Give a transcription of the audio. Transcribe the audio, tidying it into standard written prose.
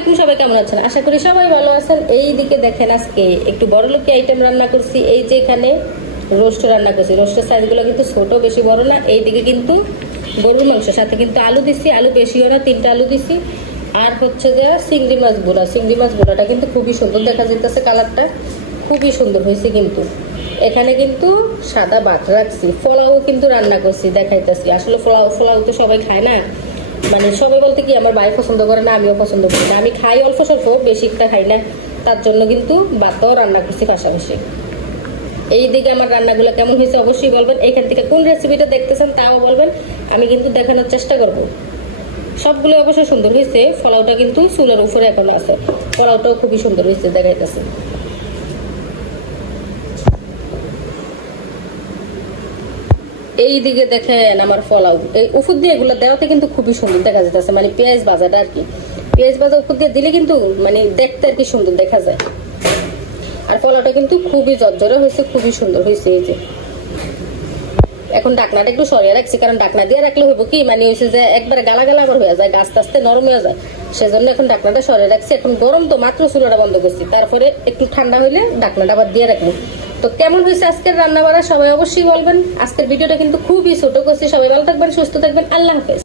আলাইকুম, সবাই কেমন আছেন? আশা করি সবাই ভালো আছেন। এই দিকে দেখেন আজকে একটু বড় লোকি আইটেম রান্না করছি। এই যে এখানে রোস্ট রান্না করছি। রোস্টের সাইজগুলো কিন্তু ছোট, বেশি বড় না। এই দিকে কিন্তু গরুর মাংস, সাথে কিন্তু আলু দিছি, আলু বেশিও না, 3টা আলু দিছি। আর হচ্ছে যে চিংড়ি মাছ গুঁড়া। চিংড়ি মাছ গুঁড়াটা কিন্তু খুবই সুন্দর দেখা যাইতেছে, কালারটা খুবই সুন্দর হয়েছে। কিন্তু এখানে কিন্তু সাদা ভাত রাখছি। পোলাও কিন্তু রান্না করছি, দেখাইতেছি। আসলে পোলাও তো সবাই খায় না, মানে সবাই বলতে কি আমার ভাই পছন্দ করে না, আমিও পছন্দ করি না। আমি খাই অল্প স্বল্প, বেশি একটা খাই না। তার জন্য কিন্তু ভাতও রান্না করছি পাশাপাশি। এই দিকে আমার রান্নাগুলো কেমন হয়েছে অবশ্যই বলবেন। এখান থেকে কোন রেসিপিটা দেখতেছেন তাও বলবেন, আমি কিন্তু দেখানোর চেষ্টা করব। সবগুলো অবশ্যই সুন্দর হয়েছে। পোলাওটা কিন্তু চুলের উপরে এখনো আছে। পোলাওটাও খুবই সুন্দর হয়েছে, দেখাইতেছে। এই দিকে দেখেন আমার পোলাও, এই উপর দিয়ে এগুলো দেওয়াতে কিন্তু খুবই সুন্দর দেখা যাচ্ছে, মানে পেঁয়াজ ভাজাটা আর কি। পেঁয়াজ ভাজা উপর দিয়ে দিলে কিন্তু মানে দেখতে আর কি সুন্দর দেখা যায়। আর পোলাওটা কিন্তু খুবই জর্জরে হয়েছে, খুবই সুন্দর হয়েছে। এই যে এখন ঢাকনাটা একটু সরিয়ে রাখছি, কারণ ঢাকনা দিয়ে রাখলে হইব কি, মানে হয়েছে যে একবারে গালা গালা আবার হয়ে যায়, আস্তে আস্তে নরম হয়ে যায়। সেজন্য এখন ঢাকনাটা সরিয়ে রাখছি। এখন গরম তো, মাত্র চুলাটা বন্ধ করছি, তারপরে একটু ঠান্ডা হইলে ঢাকনাটা আবার দিয়ে রাখবো। তো কেমন হয়েছে আজকের রান্না বাড়া সবাই অবশ্যই বলবেন। আজকের ভিডিওটা কিন্তু খুবই ছোট করছি। সবাই ভালো থাকবেন, সুস্থ থাকবেন, আল্লাহ হাফেজ।